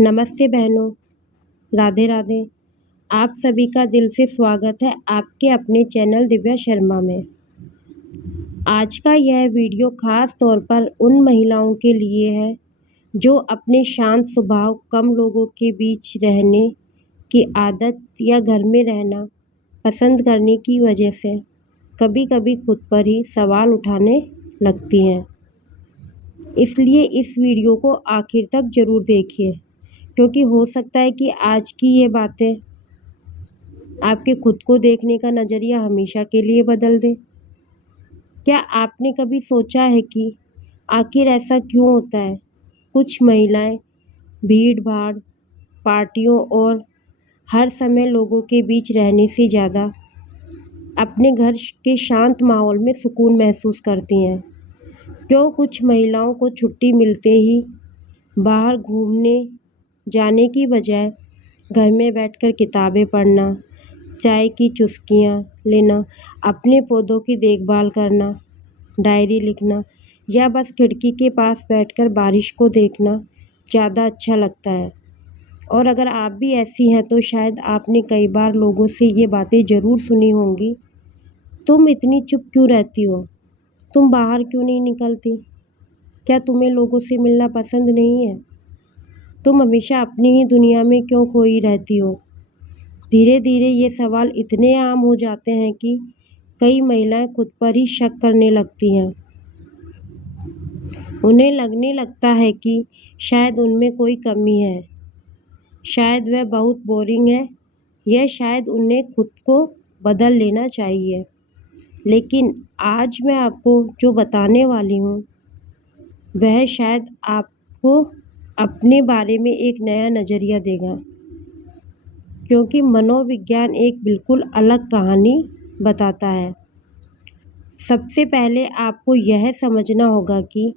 नमस्ते बहनों, राधे राधे। आप सभी का दिल से स्वागत है आपके अपने चैनल दिव्या शर्मा में। आज का यह वीडियो खास तौर पर उन महिलाओं के लिए है जो अपने शांत स्वभाव, कम लोगों के बीच रहने की आदत या घर में रहना पसंद करने की वजह से कभी-कभी खुद पर ही सवाल उठाने लगती हैं। इसलिए इस वीडियो को आखिर तक ज़रूर देखिए, क्योंकि हो सकता है कि आज की ये बातें आपके खुद को देखने का नज़रिया हमेशा के लिए बदल दे। क्या आपने कभी सोचा है कि आखिर ऐसा क्यों होता है? कुछ महिलाएं भीड़-भाड़, पार्टियों और हर समय लोगों के बीच रहने से ज़्यादा अपने घर के शांत माहौल में सुकून महसूस करती हैं। क्यों कुछ महिलाओं को छुट्टी मिलते ही बाहर घूमने जाने की बजाय घर में बैठकर किताबें पढ़ना, चाय की चुस्कियाँ लेना, अपने पौधों की देखभाल करना, डायरी लिखना या बस खिड़की के पास बैठकर बारिश को देखना ज़्यादा अच्छा लगता है। और अगर आप भी ऐसी हैं तो शायद आपने कई बार लोगों से ये बातें ज़रूर सुनी होंगी, तुम इतनी चुप क्यों रहती हो? तुम बाहर क्यों नहीं निकलती? क्या तुम्हें लोगों से मिलना पसंद नहीं है? तुम हमेशा अपनी ही दुनिया में क्यों खोई रहती हो? धीरे-धीरे ये सवाल इतने आम हो जाते हैं कि कई महिलाएं खुद पर ही शक करने लगती हैं। उन्हें लगने लगता है कि शायद उनमें कोई कमी है, शायद वह बहुत बोरिंग है या शायद उन्हें खुद को बदल लेना चाहिए। लेकिन आज मैं आपको जो बताने वाली हूँ, वह शायद आपको अपने बारे में एक नया नज़रिया देगा, क्योंकि मनोविज्ञान एक बिल्कुल अलग कहानी बताता है। सबसे पहले आपको यह समझना होगा कि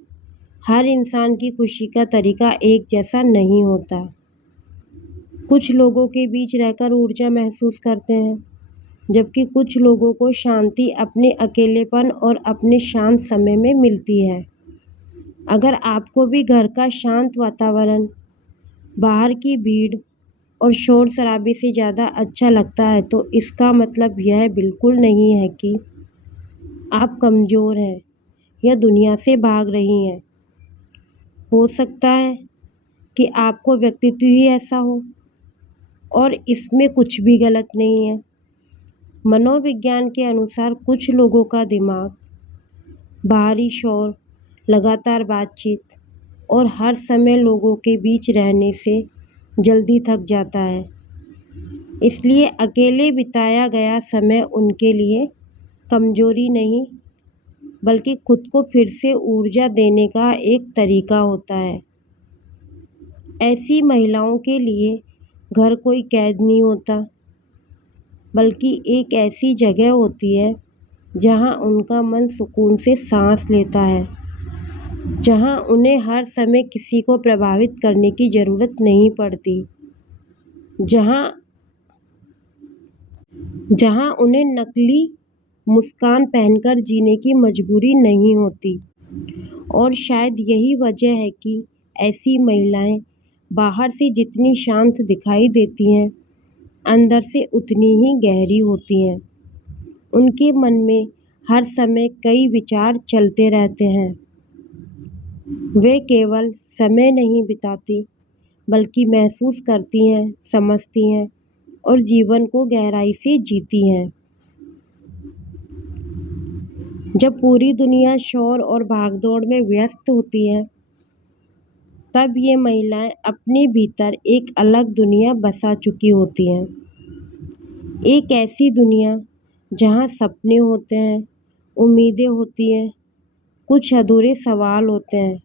हर इंसान की खुशी का तरीका एक जैसा नहीं होता। कुछ लोगों के बीच रहकर ऊर्जा महसूस करते हैं, जबकि कुछ लोगों को शांति अपने अकेलेपन और अपने शांत समय में मिलती है। अगर आपको भी घर का शांत वातावरण, बाहर की भीड़ और शोर-शराबे से ज़्यादा अच्छा लगता है, तो इसका मतलब यह बिल्कुल नहीं है कि आप कमज़ोर हैं या दुनिया से भाग रही हैं। हो सकता है कि आपको व्यक्तित्व ही ऐसा हो और इसमें कुछ भी गलत नहीं है। मनोविज्ञान के अनुसार कुछ लोगों का दिमाग बाहरी शोर, लगातार बातचीत और हर समय लोगों के बीच रहने से जल्दी थक जाता है। इसलिए अकेले बिताया गया समय उनके लिए कमज़ोरी नहीं, बल्कि खुद को फिर से ऊर्जा देने का एक तरीका होता है। ऐसी महिलाओं के लिए घर कोई कैद नहीं होता, बल्कि एक ऐसी जगह होती है जहाँ उनका मन सुकून से सांस लेता है, जहाँ उन्हें हर समय किसी को प्रभावित करने की ज़रूरत नहीं पड़ती, जहाँ जहाँ उन्हें नकली मुस्कान पहनकर जीने की मजबूरी नहीं होती। और शायद यही वजह है कि ऐसी महिलाएं बाहर से जितनी शांत दिखाई देती हैं, अंदर से उतनी ही गहरी होती हैं। उनके मन में हर समय कई विचार चलते रहते हैं। वे केवल समय नहीं बिताती, बल्कि महसूस करती हैं, समझती हैं और जीवन को गहराई से जीती हैं। जब पूरी दुनिया शोर और भागदौड़ में व्यस्त होती है, तब ये महिलाएं अपने भीतर एक अलग दुनिया बसा चुकी होती हैं। एक ऐसी दुनिया जहाँ सपने होते हैं, उम्मीदें होती हैं, कुछ अधूरे सवाल होते हैं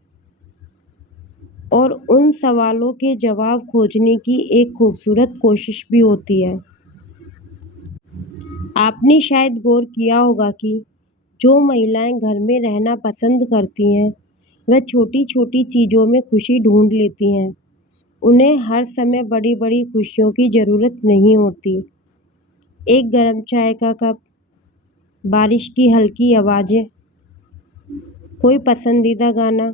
और उन सवालों के जवाब खोजने की एक खूबसूरत कोशिश भी होती है। आपने शायद गौर किया होगा कि जो महिलाएं घर में रहना पसंद करती हैं, वह छोटी-छोटी चीज़ों में खुशी ढूंढ लेती हैं। उन्हें हर समय बड़ी-बड़ी खुशियों की ज़रूरत नहीं होती। एक गर्म चाय का कप, बारिश की हल्की आवाज़ें, कोई पसंदीदा गाना,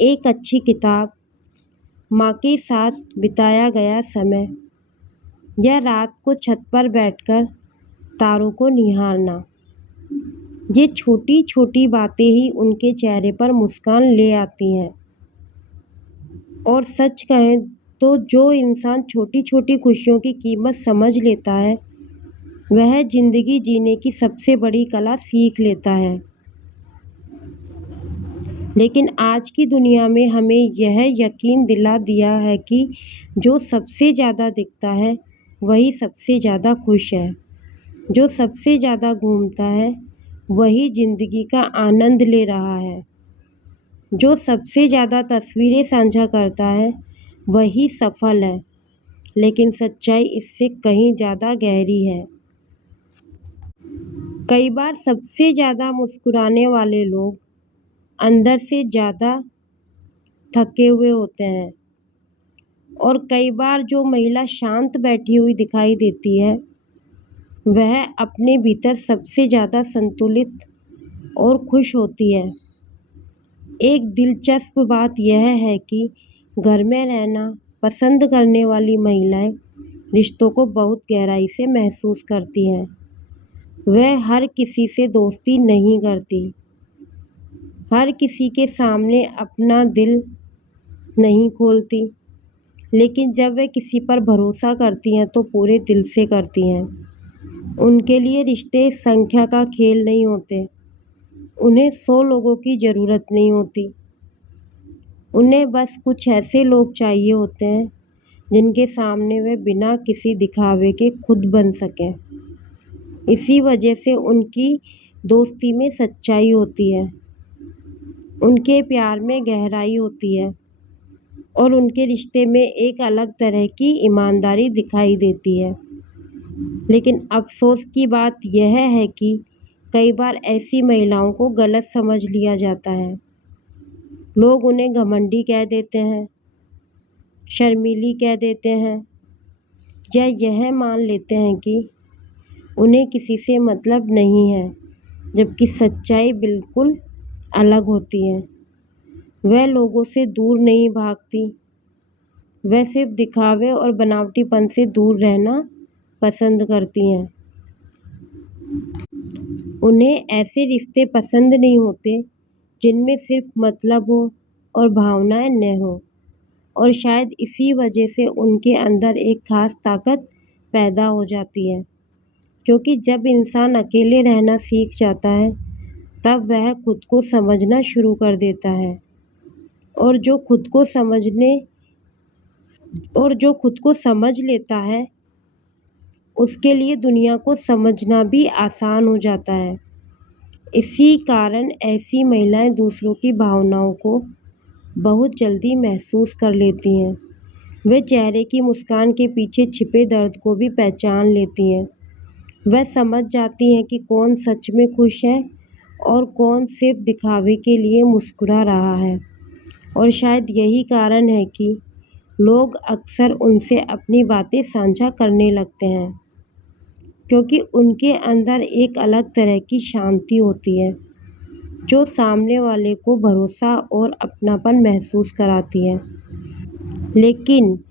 एक अच्छी किताब माँ के साथ बिताया गया समय या रात को छत पर बैठकर तारों को निहारना, ये छोटी छोटी बातें ही उनके चेहरे पर मुस्कान ले आती हैं। और सच कहें तो जो इंसान छोटी छोटी खुशियों की कीमत समझ लेता है, वह जिंदगी जीने की सबसे बड़ी कला सीख लेता है। लेकिन आज की दुनिया में हमें यह यकीन दिला दिया है कि जो सबसे ज़्यादा दिखता है वही सबसे ज़्यादा खुश है, जो सबसे ज़्यादा घूमता है वही ज़िंदगी का आनंद ले रहा है, जो सबसे ज़्यादा तस्वीरें साझा करता है वही सफल है। लेकिन सच्चाई इससे कहीं ज़्यादा गहरी है। कई बार सबसे ज़्यादा मुस्कुराने वाले लोग अंदर से ज़्यादा थके हुए होते हैं। और कई बार जो महिला शांत बैठी हुई दिखाई देती है, वह अपने भीतर सबसे ज़्यादा संतुलित और खुश होती है। एक दिलचस्प बात यह है कि घर में रहना पसंद करने वाली महिलाएं रिश्तों को बहुत गहराई से महसूस करती हैं। वह हर किसी से दोस्ती नहीं करती, हर किसी के सामने अपना दिल नहीं खोलती, लेकिन जब वे किसी पर भरोसा करती हैं तो पूरे दिल से करती हैं। उनके लिए रिश्ते संख्या का खेल नहीं होते, उन्हें 100 लोगों की ज़रूरत नहीं होती। उन्हें बस कुछ ऐसे लोग चाहिए होते हैं जिनके सामने वे बिना किसी दिखावे के खुद बन सकें। इसी वजह से उनकी दोस्ती में सच्चाई होती है, उनके प्यार में गहराई होती है और उनके रिश्ते में एक अलग तरह की ईमानदारी दिखाई देती है। लेकिन अफ़सोस की बात यह है कि कई बार ऐसी महिलाओं को गलत समझ लिया जाता है। लोग उन्हें घमंडी कह देते हैं, शर्मीली कह देते हैं या यह मान लेते हैं कि उन्हें किसी से मतलब नहीं है, जबकि सच्चाई बिल्कुल अलग होती है। वह लोगों से दूर नहीं भागती, वह सिर्फ दिखावे और बनावटीपन से दूर रहना पसंद करती हैं। उन्हें ऐसे रिश्ते पसंद नहीं होते जिनमें सिर्फ मतलब हो और भावनाएं न हो। और शायद इसी वजह से उनके अंदर एक खास ताकत पैदा हो जाती है, क्योंकि जब इंसान अकेले रहना सीख जाता है तब वह खुद को समझना शुरू कर देता है। और जो खुद को समझ लेता है, उसके लिए दुनिया को समझना भी आसान हो जाता है। इसी कारण ऐसी महिलाएं दूसरों की भावनाओं को बहुत जल्दी महसूस कर लेती हैं। वे चेहरे की मुस्कान के पीछे छिपे दर्द को भी पहचान लेती हैं। वह समझ जाती हैं कि कौन सच में खुश है और कौन सिर्फ दिखावे के लिए मुस्कुरा रहा है। और शायद यही कारण है कि लोग अक्सर उनसे अपनी बातें साझा करने लगते हैं, क्योंकि उनके अंदर एक अलग तरह की शांति होती है जो सामने वाले को भरोसा और अपनापन महसूस कराती है। लेकिन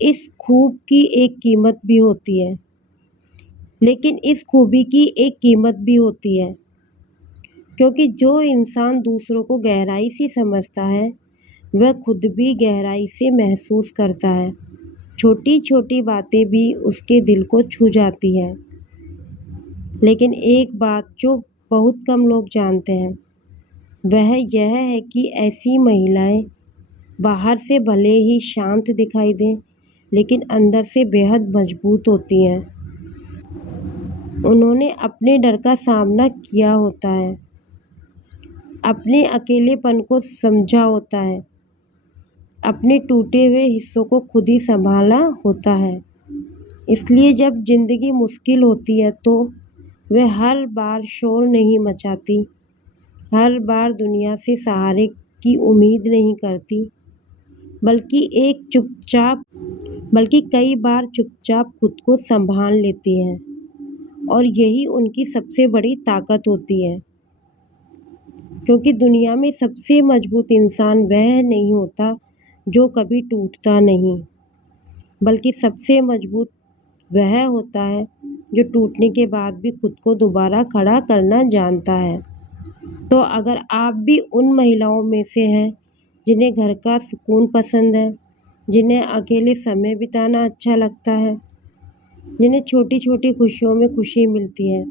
इस खूबी की एक कीमत भी होती है, क्योंकि जो इंसान दूसरों को गहराई से समझता है, वह खुद भी गहराई से महसूस करता है। छोटी छोटी बातें भी उसके दिल को छू जाती हैं। लेकिन एक बात जो बहुत कम लोग जानते हैं, वह यह है कि ऐसी महिलाएं बाहर से भले ही शांत दिखाई दें, लेकिन अंदर से बेहद मजबूत होती हैं। उन्होंने अपने डर का सामना किया होता है, अपने अकेलेपन को समझा होता है, अपने टूटे हुए हिस्सों को खुद ही संभाला होता है। इसलिए जब जिंदगी मुश्किल होती है तो वे हर बार शोर नहीं मचाती, हर बार दुनिया से सहारे की उम्मीद नहीं करती, बल्कि कई बार चुपचाप खुद को संभाल लेती हैं। और यही उनकी सबसे बड़ी ताकत होती है, क्योंकि दुनिया में सबसे मजबूत इंसान वह नहीं होता जो कभी टूटता नहीं, बल्कि सबसे मजबूत वह होता है जो टूटने के बाद भी खुद को दोबारा खड़ा करना जानता है। तो अगर आप भी उन महिलाओं में से हैं जिन्हें घर का सुकून पसंद है, जिन्हें अकेले समय बिताना अच्छा लगता है, जिन्हें छोटी-छोटी खुशियों में खुशी मिलती है,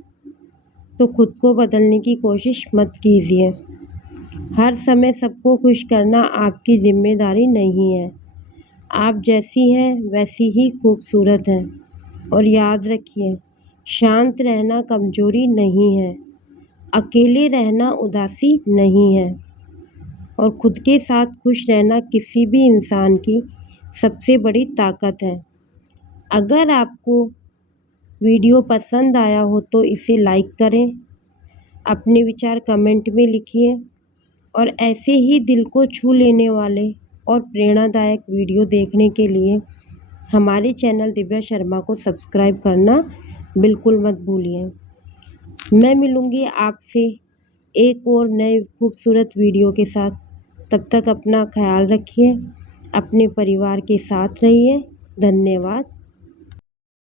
तो खुद को बदलने की कोशिश मत कीजिए। हर समय सबको खुश करना आपकी ज़िम्मेदारी नहीं है। आप जैसी हैं वैसी ही खूबसूरत हैं। और याद रखिए, शांत रहना कमज़ोरी नहीं है, अकेले रहना उदासी नहीं है, और खुद के साथ खुश रहना किसी भी इंसान की सबसे बड़ी ताकत है। अगर आपको वीडियो पसंद आया हो तो इसे लाइक करें, अपने विचार कमेंट में लिखिए, और ऐसे ही दिल को छू लेने वाले और प्रेरणादायक वीडियो देखने के लिए हमारे चैनल दिव्या शर्मा को सब्सक्राइब करना बिल्कुल मत भूलिए। मैं मिलूँगी आपसे एक और नए खूबसूरत वीडियो के साथ। तब तक अपना ख्याल रखिए, अपने परिवार के साथ रहिए। धन्यवाद।